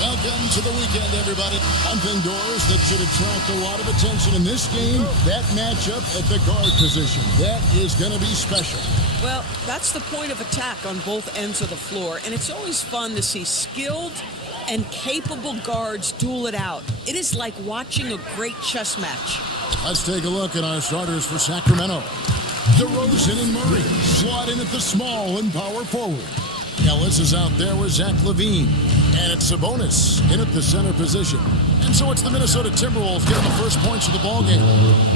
Welcome to the weekend, everybody. Something, Doris, that should attract a lot of attention in this game. That matchup at the guard position. That is going to be special. Well, that's the point of attack on both ends of the floor, and it's always fun to see skilled and capable guards duel it out. It is like watching a great chess match. Let's take a look at our starters for Sacramento. DeRozan and Murray slot in at the small and power forward. Ellis is out there with Zach LaVine. And it's Sabonis in at the center position. And so it's the Minnesota Timberwolves getting the first points of the ballgame.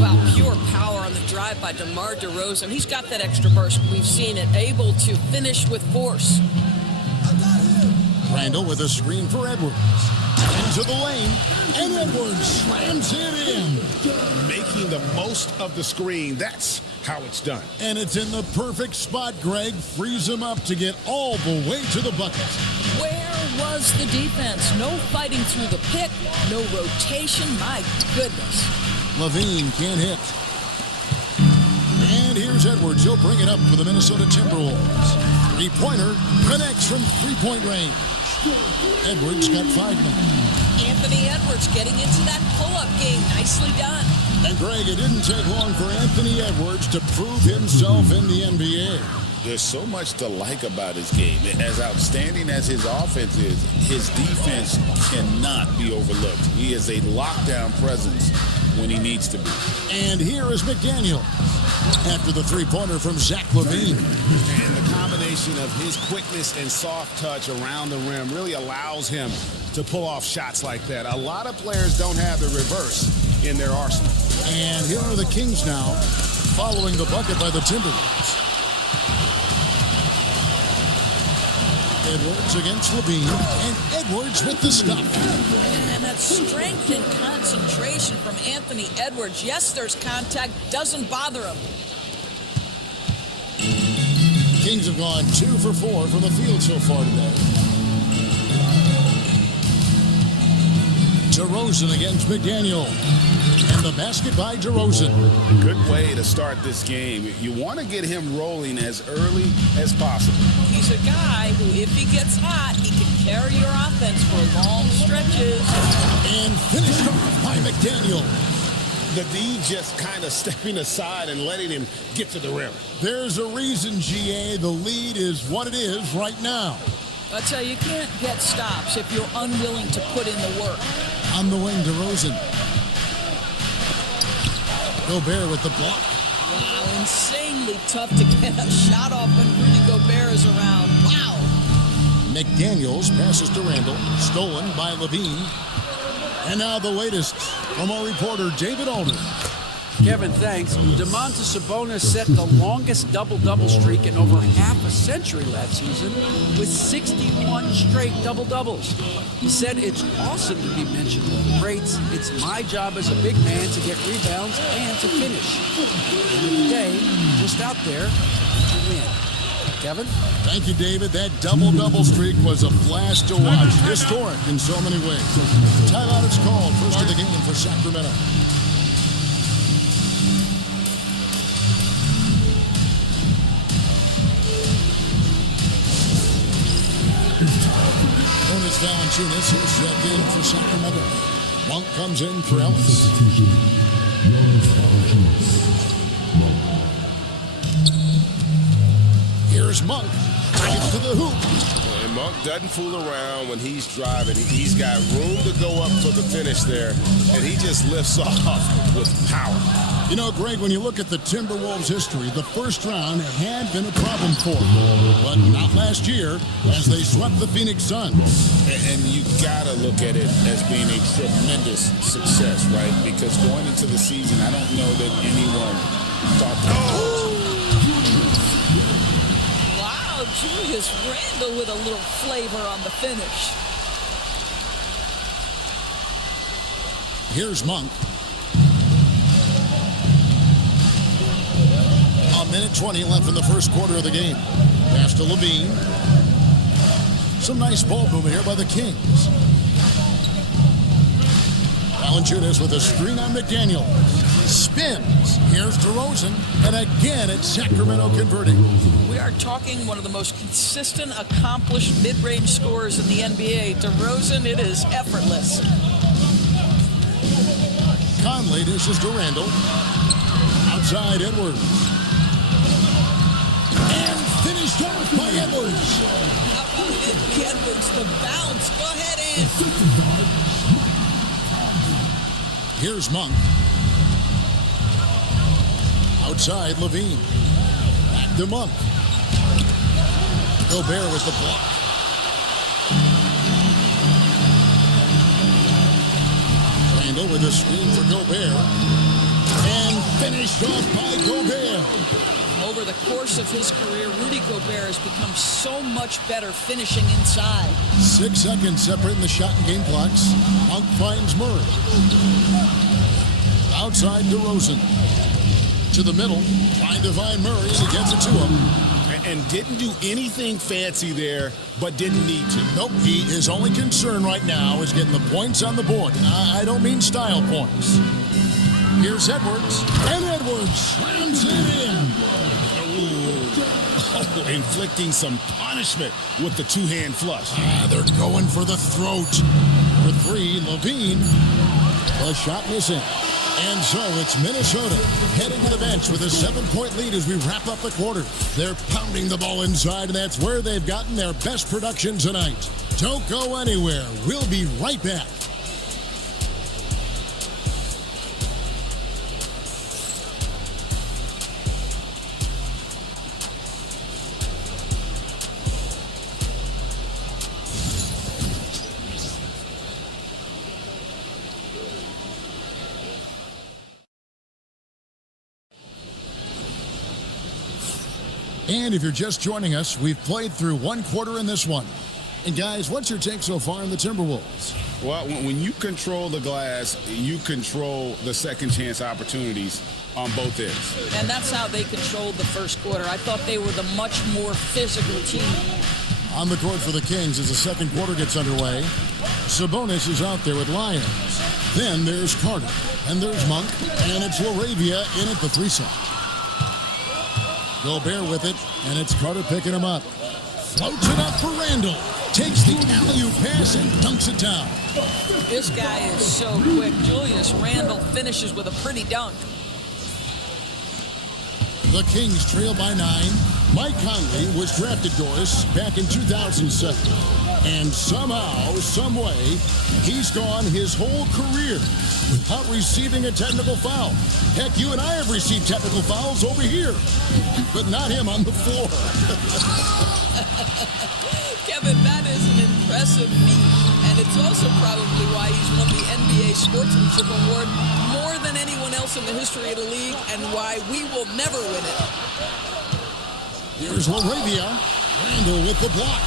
Wow, pure power on the drive by DeMar DeRozan. He's got that extra burst. We've seen it, able to finish with force. Randall with a screen for Edwards. Into the lane, and Edwards slams it in. Making the most of the screen, that's how it's done. And it's in the perfect spot, Greg. Frees him up to get all the way to the bucket. Where was the defense? No fighting through the pick, no rotation. My goodness. LaVine can't hit. And here's Edwards. He'll bring it up for the Minnesota Timberwolves. Three-pointer connects from three-point range. Edwards got 5 now. Anthony Edwards getting into that pull-up game. Nicely done. And Greg, it didn't take long for Anthony Edwards to prove himself in the NBA. There's so much to like about his game. As outstanding as his offense is, his defense cannot be overlooked. He is a lockdown presence when he needs to be. And here is McDaniel after the three-pointer from Zach LaVine. And the combination of his quickness and soft touch around the rim really allows him to pull off shots like that. A lot of players don't have the reverse in their arsenal. And here are the Kings now, following the bucket by the Timberwolves. Edwards against LaVine, and Edwards with the stop. And that strength and concentration from Anthony Edwards. Yes, there's contact, doesn't bother him. Kings have gone 2 for 4 from the field so far today. DeRozan against McDaniel. And the basket by DeRozan. Good way to start this game. You want to get him rolling as early as possible. He's a guy who, if he gets hot, he can carry your offense for long stretches. And finished off by McDaniel. The D just kind of stepping aside and letting him get to the rim. There's a reason, GA, the lead is what it is right now. I tell you, you can't get stops if you're unwilling to put in the work. On the wing, DeRozan. Gobert with the block. Wow, insanely tough to get a shot off when Rudy Gobert is around. Wow. McDaniels passes to Randall, stolen by LaVine. And now the latest from our reporter, David Alden. Kevin, thanks. Domantas Sabonis set the longest double-double streak in over half a century last season with 61 straight double-doubles. He said, "It's awesome to be mentioned with the greats. It's my job as a big man to get rebounds and to finish. End of the day, just out there to win." Kevin? Thank you, David. That double-double streak was a blast to watch. Historic in so many ways. Timeout is called. First of the game for Sacramento. Jonas Valanciunas, who's checked in for Sacramento. Monk comes in for Ellis. Here's Monk. Drives to the hoop. And Monk doesn't fool around when he's driving. He's got room to go up for the finish there, and he just lifts off with power. You know, Greg, when you look at the Timberwolves' history, the first round had been a problem for them. But not last year, as they swept the Phoenix Suns. And you got to look at it as being a tremendous success, right? Because going into the season, I don't know that anyone thought that. Wow, Julius Randle with a little flavor on the finish. Here's Monk. A minute 20 left in the first quarter of the game. Pass to LaVine. Some nice ball movement here by the Kings. Valanciunas with a screen on McDaniel. Spins. Here's DeRozan. And again, it's Sacramento converting. We are talking one of the most consistent, accomplished mid-range scorers in the NBA. DeRozan, it is effortless. Conley dishes to Randall. Outside Edwards. And finished off by Edwards. How about Anthony Edwards, the bounce? Go ahead, Ant. Here's Monk. Outside Levine. Back to Monk. Gobert with the block. Randall with a screen for Gobert. And finished off by Gobert. Over the course of his career, Rudy Gobert has become so much better finishing inside. 6 seconds separating the shot and game clocks. Monk finds Murray. Outside DeRozan. To the middle, trying to find Murray, and he gets it to him. And didn't do anything fancy there, but didn't need to. Nope, his only concern right now is getting the points on the board. And I don't mean style points. Here's Edwards, and Edwards slams it in. Oh, inflicting some punishment with the two-hand flush. They're going for the throat. For three, Levine. The shot missing. And so it's Minnesota heading to the bench with a 7-point lead as we wrap up the quarter. They're pounding the ball inside, and that's where they've gotten their best production tonight. Don't go anywhere. We'll be right back. And if you're just joining us, we've played through one quarter in this one. And guys, what's your take so far on the Timberwolves? Well, when you control the glass, you control the second chance opportunities on both ends. And that's how they controlled the first quarter. I thought they were the much more physical team. On the court for the Kings as the second quarter gets underway. Sabonis is out there with Lyons. Then there's Carter. And there's Monk. And it's LaRavia in at the three-set. Gobert with it, and it's Carter picking him up. Floats it up for Randall. Takes the alley-oop pass and dunks it down. This guy is so quick. Julius Randle finishes with a pretty dunk. The Kings trail by 9. Mike Conley was drafted, Doris, back in 2007. And somehow, someway, he's gone his whole career without receiving a technical foul. Heck, you and I have received technical fouls over here, but not him on the floor. Kevin, that is an impressive feat. And it's also probably why he's won the NBA Sportsmanship Award more than anyone else in the history of the league, and why we will never win it. Here's LaRavia. Randall with the block.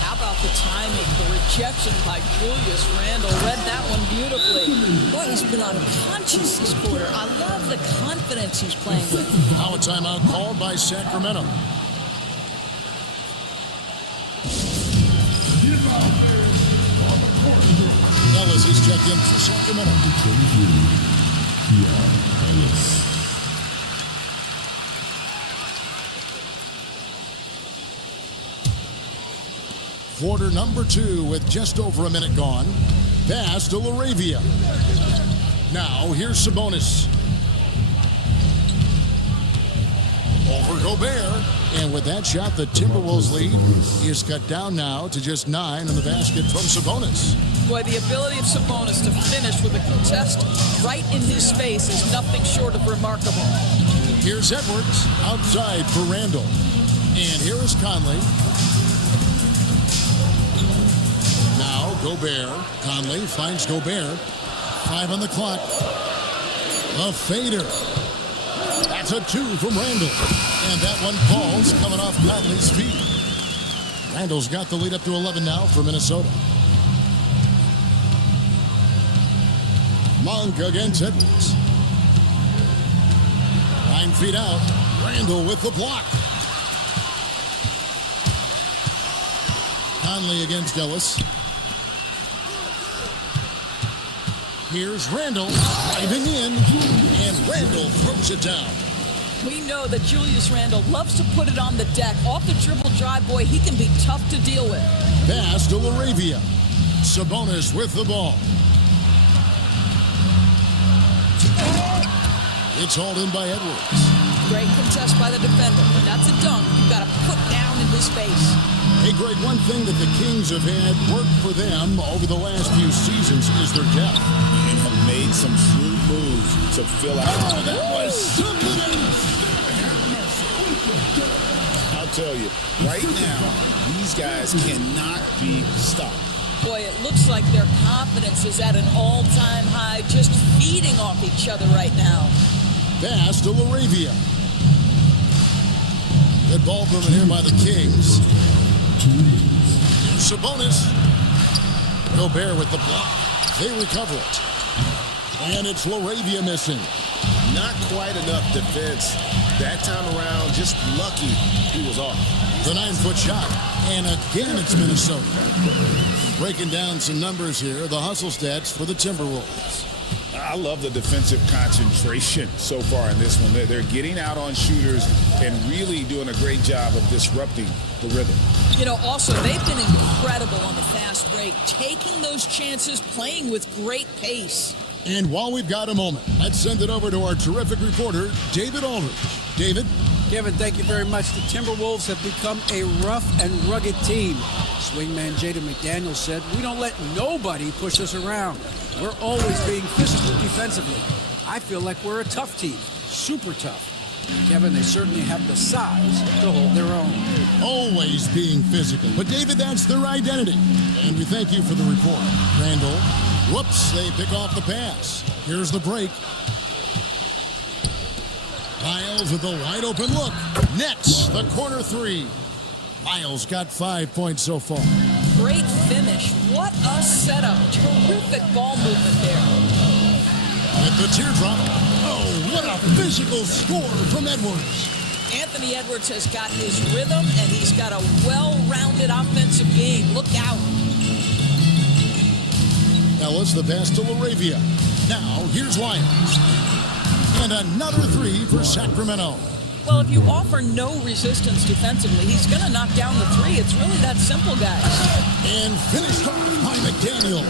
How about the timing, the rejection by Julius Randle? Read that one beautifully. Boy, he's been unconscious this quarter. I love the confidence he's playing with. Now a timeout called by Sacramento. Ellis is checked in for Sacramento. Quarter number 2 with just over a minute gone. Pass to LaRavia. Now here's Sabonis. Over Gobert. And with that shot, the Timberwolves lead is cut down now to just 9 on the basket from Sabonis. Boy, the ability of Sabonis to finish with a contest right in his face is nothing short of remarkable. Here's Edwards outside for Randall. And here is Conley. Now Gobert. Conley finds Gobert. 5 on the clock. A fader. That's a 2 from Randall. And that one falls coming off Conley's feet. Randall's got the lead up to 11 now for Minnesota. Monk against Edwards. 9 feet out. Randall with the block. Conley against Ellis. Here's Randall driving in, and Randall throws it down. We know that Julius Randle loves to put it on the deck. Off the dribble drive, boy, he can be tough to deal with. Pass to Laravia. Sabonis with the ball. It's hauled in by Edwards. Great contest by the defender. When that's a dunk, you've got to put down in his face. Hey, Greg, one thing that the Kings have had work for them over the last few seasons is their depth. And have made some shrewd moves to fill out. Oh, that was something else. I'll tell you, right now, these guys cannot be stopped. Boy, it looks like their confidence is at an all-time high, just feeding off each other right now. Pass to Laravia. Good ball movement here by the Kings. Here's Sabonis. Gobert with the block. They recover it. And it's Laravia missing. Not quite enough defense. That time around, just lucky he was off. The 9-foot shot. And again, it's Minnesota. Breaking down some numbers here, the hustle stats for the Timberwolves. I love the defensive concentration so far in this one. They're getting out on shooters and really doing a great job of disrupting the rhythm. You know, also, they've been incredible on the fast break, taking those chances, playing with great pace. And while we've got a moment, let's send it over to our terrific reporter, David Aldridge. David? Kevin, thank you very much. The Timberwolves have become a rough and rugged team. Swingman Jaden McDaniels said, "We don't let nobody push us around. We're always being physical defensively. I feel like we're a tough team, super tough." Kevin, they certainly have the size to hold their own. Always being physical. But, David, that's their identity. And we thank you for the report. Randall. Whoops, they pick off the pass. Here's the break. Miles with a wide open look. Nets, the corner three. Miles got 5 points so far. Great finish. What a setup. Terrific ball movement there. At the teardrop. Oh, what a physical score from Edwards. Anthony Edwards has got his rhythm, and he's got a well-rounded offensive game. Look out. Ellis, the pass to Laravia. Now, here's Lyons. And another three for Sacramento. Well, if you offer no resistance defensively, he's going to knock down the three. It's really that simple, guys. And finished off by McDaniel.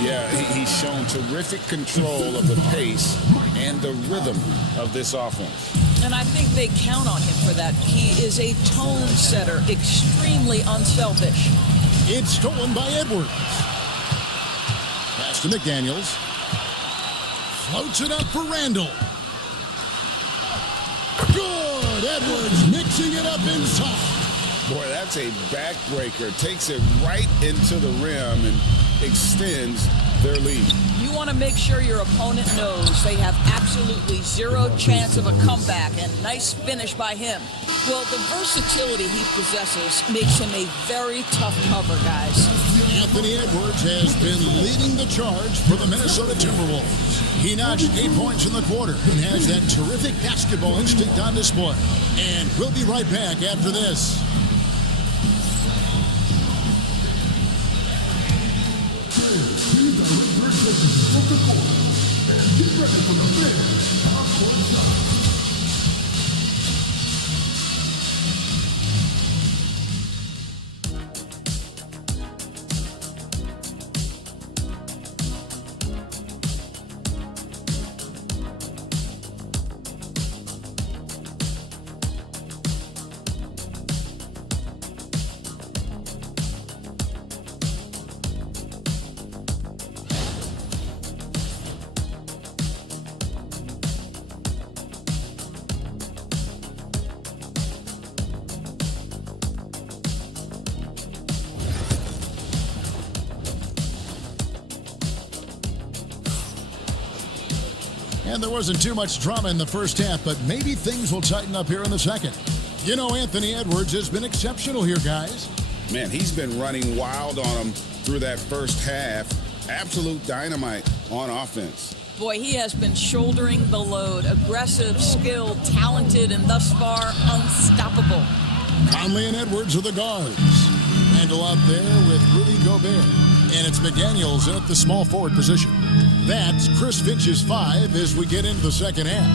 Yeah, he's shown terrific control of the pace and the rhythm of this offense. And I think they count on him for that. He is a tone setter, extremely unselfish. It's stolen by Edwards. Pass to McDaniels. Floats it up for Randall. Good! Edwards mixing it up inside. Boy, that's a backbreaker. Takes it right into the rim and extends their lead. You want to make sure your opponent knows they have absolutely zero chance of a comeback, and nice finish by him. Well, the versatility he possesses makes him a very tough cover, guys. Anthony Edwards has been leading the charge for the Minnesota Timberwolves. He notched 8 points in the quarter and has that terrific basketball instinct on display. And we'll be right back after this. And there wasn't too much drama in the first half, but maybe things will tighten up here in the second. You know, Anthony Edwards has been exceptional here, guys. Man, he's been running wild on them through that first half. Absolute dynamite on offense. Boy, he has been shouldering the load. Aggressive, skilled, talented, and thus far unstoppable. Conley and Edwards are the guards. Randall out there with Rudy Gobert. And it's McDaniels in at the small forward position. That's Chris Finch's 5 as we get into the second half.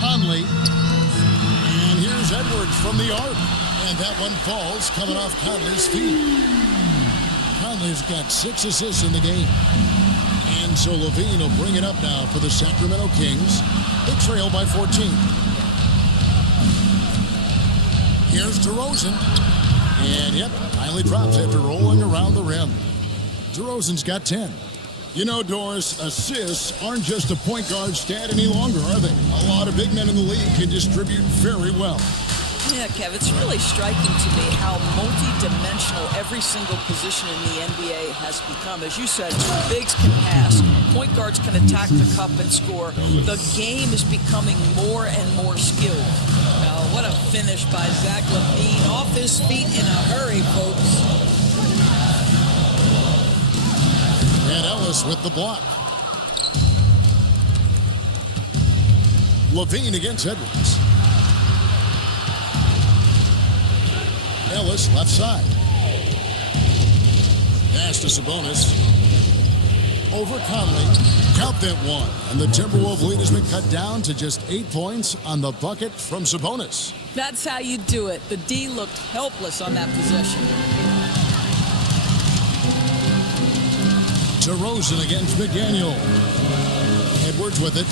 Conley. And here's Edwards from the arc. And that one falls coming off Conley's feet. Conley's got 6 assists in the game. And so Levine will bring it up now for the Sacramento Kings. They trail by 14. Here's DeRozan. And yep, finally drops after rolling around the rim. DeRozan's got 10. You know, Doris, assists aren't just a point guard stat any longer, are they? A lot of big men in the league can distribute very well. Yeah, Kev, it's really striking to me how multi-dimensional every single position in the NBA has become. As you said, bigs can pass, point guards can attack the cup and score. The game is becoming more and more skilled. Now, what a finish by Zach LaVine. Off his feet in a hurry, folks. And Ellis with the block. LaVine against Edwards. Ellis left side. Pass to Sabonis. Over Conley. Count that one. And the Timberwolves lead has been cut down to just 8 points on the bucket from Sabonis. That's how you do it. The D looked helpless on that possession. DeRozan against McDaniel. Edwards with it.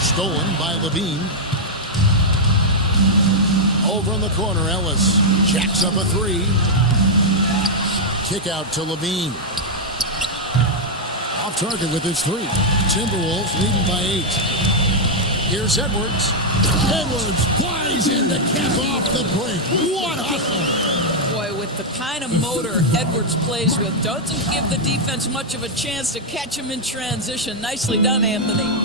Stolen by LaVine. Over in the corner, Ellis jacks up a 3. Kick out to LaVine. Off target with his 3. Timberwolves leading by 8. Here's Edwards. Edwards flies in to cap off the break. What a hustle! Boy, with the kind of motor Edwards plays with, doesn't give the defense much of a chance to catch him in transition. Nicely done, Anthony.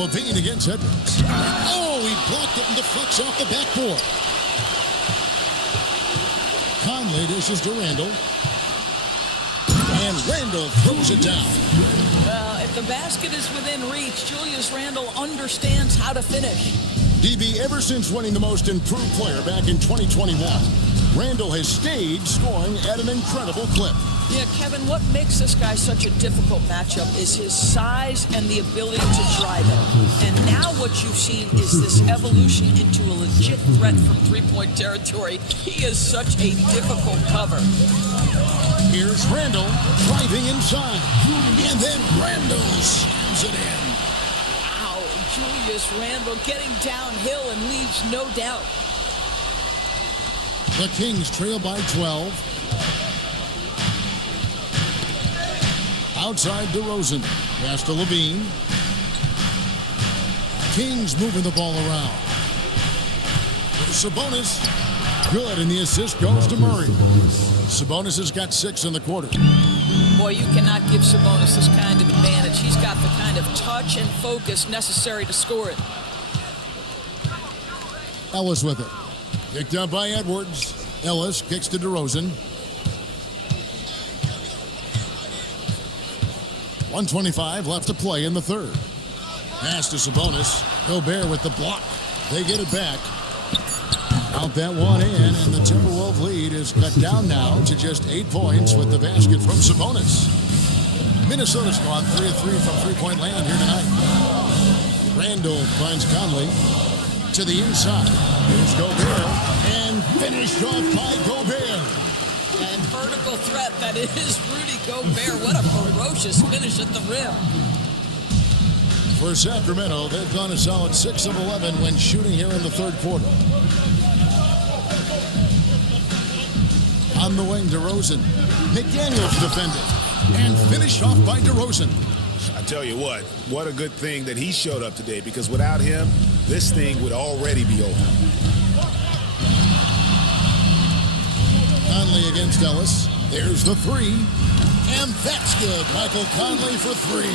LaVine against Edwards. Oh, he blocked it and deflects off the backboard. Conley dishes to Randall. And Randall throws it down. Well, if the basket is within reach, Julius Randle understands how to finish. DB, ever since winning the most improved player back in 2021, Randall has stayed scoring at an incredible clip. Yeah, Kevin, what makes this guy such a difficult matchup is his size and the ability to drive it. And now what you've seen is this evolution into a legit threat from three-point territory. He is such a difficult cover. Here's Randall driving inside. And then Randall slams it in. Wow, Julius Randle getting downhill and leaves no doubt. The Kings trail by 12. Outside DeRozan. Pass to LaVine. Kings moving the ball around. Sabonis. Good, and the assist goes to Murray. Sabonis has got 6 in the quarter. Boy, you cannot give Sabonis this kind of advantage. He's got the kind of touch and focus necessary to score it. Ellis with it. Picked up by Edwards. Ellis kicks to DeRozan. 1:25 left to play in the third. Pass to Sabonis. Gobert with the block. They get it back. Out that one in, and the Timberwolves lead is cut down now to just 8 points with the basket from Sabonis. Minnesota's gone 3 of 3 from three-point land here tonight. Randall finds Conley to the inside. Here's Gobert, and finished off by Gobert. And vertical threat, that is Rudy Gobert. What a ferocious finish at the rim. For Sacramento, they've gone a solid 6 of 11 when shooting here in the third quarter. On the wing, DeRozan. McDaniels defended and finished off by DeRozan. I tell you what a good thing that he showed up today, because without him, this thing would already be over. Conley against Ellis. There's the 3. And that's good. Michael Conley for 3.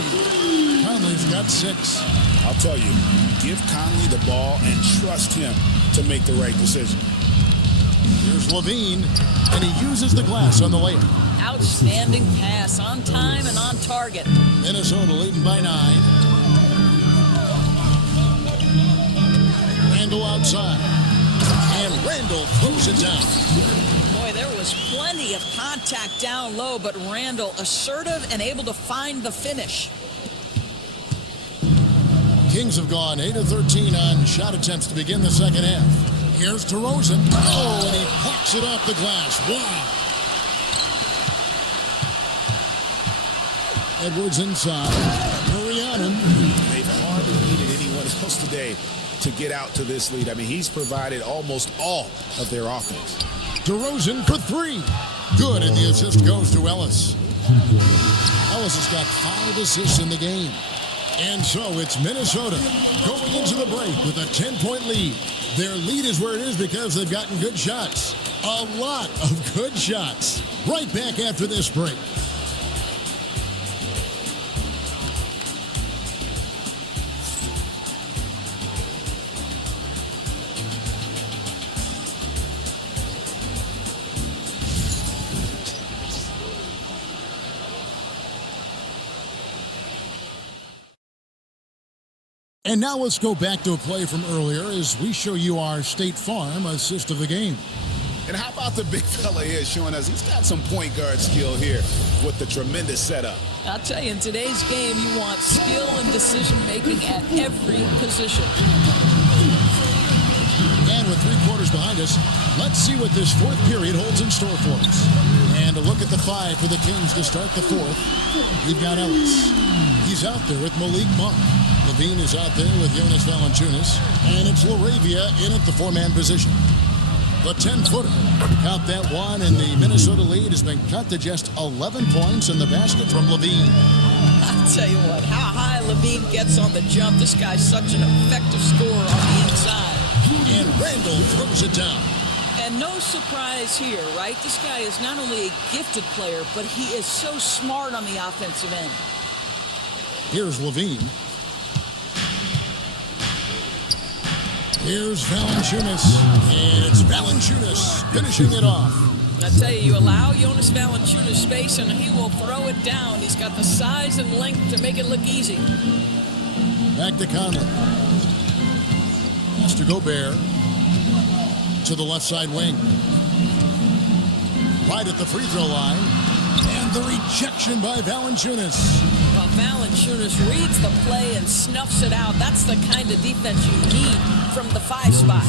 Conley's got 6. I'll tell you, give Conley the ball and trust him to make the right decision. Here's LaVine, and he uses the glass on the layup. Outstanding pass, on time and on target. Minnesota leading by 9. Randall outside. And Randall throws it down. Boy, Boy, there was plenty of contact down low, but Randall assertive and able to find the finish. Kings have gone 8 of 13 on shot attempts to begin the second half. Here's DeRozan. Oh, and he pucks it off the glass. Wow. Edwards inside. Murray on him. They've hardly needed anyone else today to get out to this lead. I mean, he's provided almost all of their offense. DeRozan for 3. Good, and the assist goes to Ellis. Ellis has got 5 assists in the game. And so it's Minnesota going into the break with a 10-point lead. Their lead is where it is because they've gotten good shots. A lot of good shots. Right back after this break. And now let's go back to a play from earlier as we show you our State Farm assist of the game. And how about the big fella here showing us he's got some point guard skill here with the tremendous setup. I'll tell you, in today's game, you want skill and decision-making at every position. And with 3 quarters behind us, let's see what this fourth period holds in store for us. And a look at the 5 for the Kings to start the fourth. We've got Ellis. He's out there with Malik Monk. Levine is out there with Jonas Valanciunas. And it's Laravia in at the 4-man position. The 10-footer. Count that one, and the Minnesota lead has been cut to just 11 points in the basket from Levine. I'll tell you what, how high Levine gets on the jump. This guy's such an effective scorer on the inside. And Randall throws it down. And no surprise here, right? This guy is not only a gifted player, but he is so smart on the offensive end. Here's Levine. Here's Valanciunas. And it's Valanciunas finishing it off. I tell you, you allow Jonas Valanciunas space and he will throw it down. He's got the size and length to make it look easy. Back to Conley. That's to Gobert. To the left side wing. Right at the free throw line. And the rejection by Valanciunas. Well, Valanciunas reads the play and snuffs it out. That's the kind of defense you need from the 5 spot.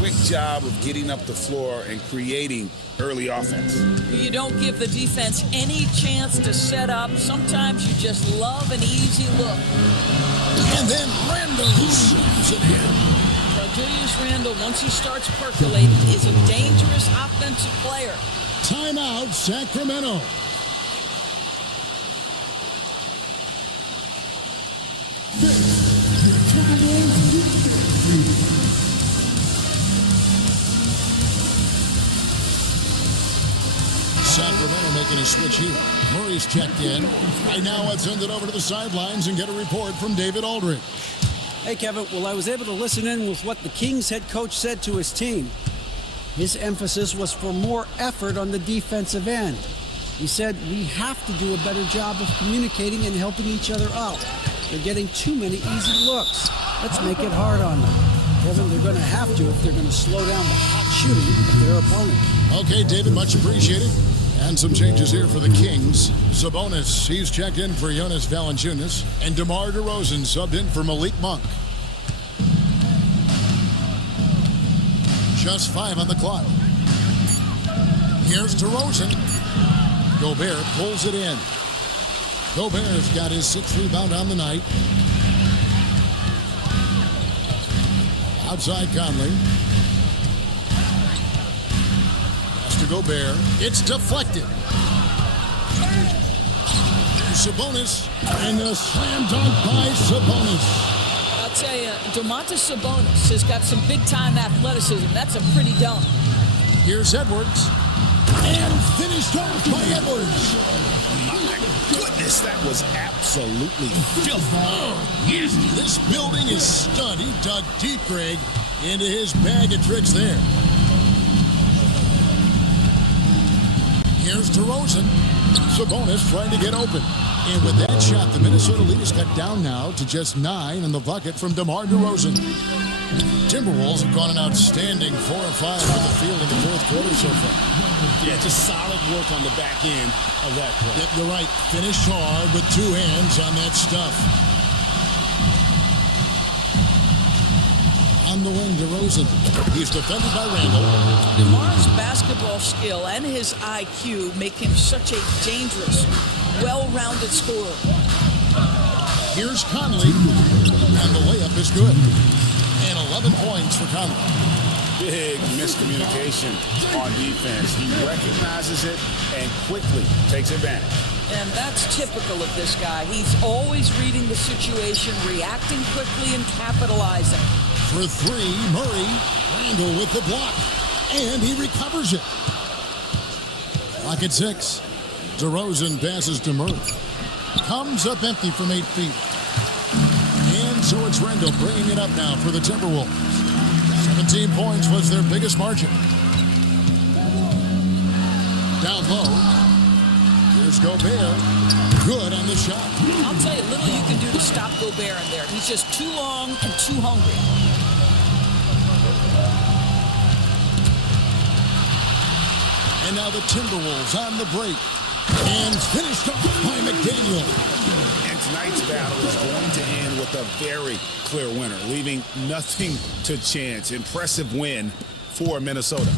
Quick job of getting up the floor and creating early offense. You don't give the defense any chance to set up. Sometimes you just love an easy look. And then Randall slaps it in. Well, Julius Randle, once he starts percolating, is a dangerous offensive player. Timeout, Sacramento. Sacramento making a switch here. Murray's checked in. Right now, let's send it over to the sidelines and get a report from David Aldridge. Hey, Kevin. Well, I was able to listen in with what the Kings head coach said to his team. His emphasis was for more effort on the defensive end. He said, we have to do a better job of communicating and helping each other out. They're getting too many easy looks. Let's make it hard on them. Kevin, they're going to have to if they're going to slow down the hot shooting of their opponent. Okay, David, much appreciated. And some changes here for the Kings. Sabonis, he's checked in for Jonas Valanciunas. And DeMar DeRozan subbed in for Malik Monk. Just 5 on the clock. Here's DeRozan. Gobert pulls it in. Gobert's got his 6th rebound on the night. Outside Conley. Pass to Gobert. It's deflected. Sabonis. And a slam dunk by Sabonis. I'll tell you, Domantas Sabonis has got some big-time athleticism. That's a pretty dunk. Here's Edwards. And finished off by Edwards. My goodness, that was absolutely filthy. Oh, yes. This building is stud. He dug deep, Greg, into his bag of tricks there. Here's DeRozan. Sabonis trying to get open. And with that shot, the Minnesota lead is cut down now to just 9 in the bucket from DeMar DeRozan. Timberwolves have gone an outstanding 4 of 5 from the field in the fourth quarter so far. Yeah, just solid work on the back end of that play. Yep, you're right. Finished hard with 2 hands on that stuff. On the wing, DeRozan. He's defended by Randall. DeMar's basketball skill and his IQ make him such a dangerous, well-rounded scorer. Here's Conley, and the layup is good. And 11 points for Conley. Big miscommunication on defense. He recognizes it and quickly takes advantage. And that's typical of this guy. He's always reading the situation, reacting quickly, and capitalizing. For 3, Murray. Randall with the block. And he recovers it. Clock at 6. DeRozan passes to Murray. Comes up empty from 8 feet. And so it's Randall bringing it up now for the Timberwolves. 17 points was their biggest margin. Down low. Here's Gobert. Good on the shot. I'll tell you, little you can do to stop Gobert in there. He's just too long and too hungry. And now the Timberwolves on the break. And finished off by McDaniel. And tonight's battle is going to end with a very clear winner, leaving nothing to chance. Impressive win for Minnesota.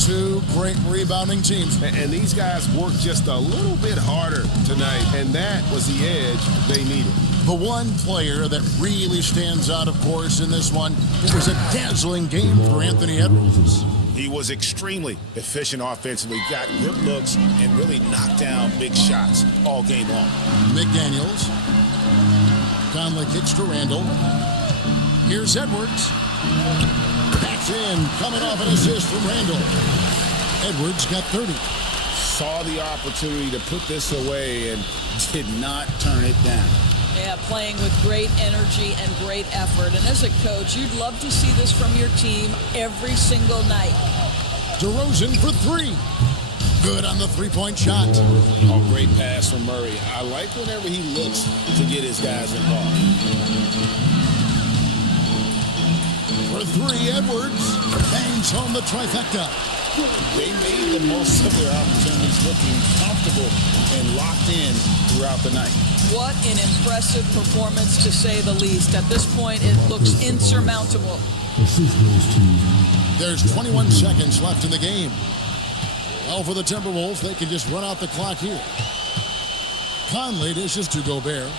2 great rebounding teams. And these guys worked just a little bit harder tonight, and that was the edge they needed. The one player that really stands out, of course, in this one, it was a dazzling game for Anthony Edwards. He was extremely efficient offensively, got good looks, and really knocked down big shots all game long. McDaniels. Conley kicks to Randall. Here's Edwards. Backs in, coming off an assist from Randall. Edwards got 30. Saw the opportunity to put this away and did not turn it down. Yeah, playing with great energy and great effort. And as a coach, you'd love to see this from your team every single night. DeRozan for 3. Good on the 3-point shot. Oh, great pass from Murray. I like whenever he looks to get his guys involved. For 3, Edwards bangs home the trifecta. They made the most of their opportunities, looking comfortable and locked in throughout the night. What an impressive performance, to say the least. At this point, it looks insurmountable. There's 21 seconds left in the game. Well, for the Timberwolves, they can just run out the clock here. Conley dishes to Gobert.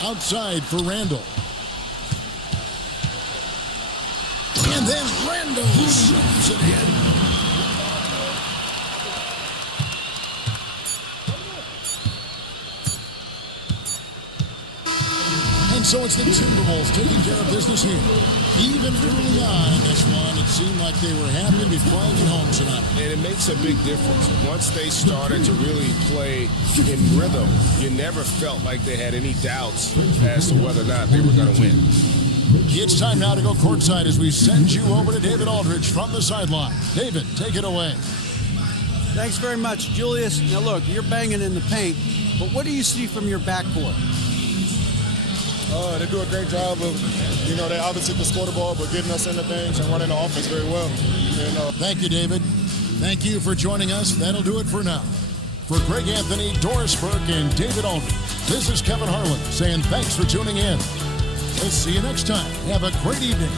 Outside for Randall. And then Randall shoves it in. And so it's the Timberwolves taking care of business here. Even early on in this one, it seemed like they were happy to be playing at home tonight. And it makes a big difference. Once they started to really play in rhythm, you never felt like they had any doubts as to whether or not they were going to win. It's time now to go courtside as we send you over to David Aldridge from the sideline. David, take it away. Thanks very much, Julius. Now look, you're banging in the paint, but what do you see from your backcourt? They do a great job of, they obviously can score the ball, but getting us into things and running the offense very well. Thank you, David. Thank you for joining us. That'll do it for now. For Greg Anthony, Doris Burke, and David Aldridge, this is Kevin Harlan saying thanks for tuning in. We'll see you next time. Have a great evening.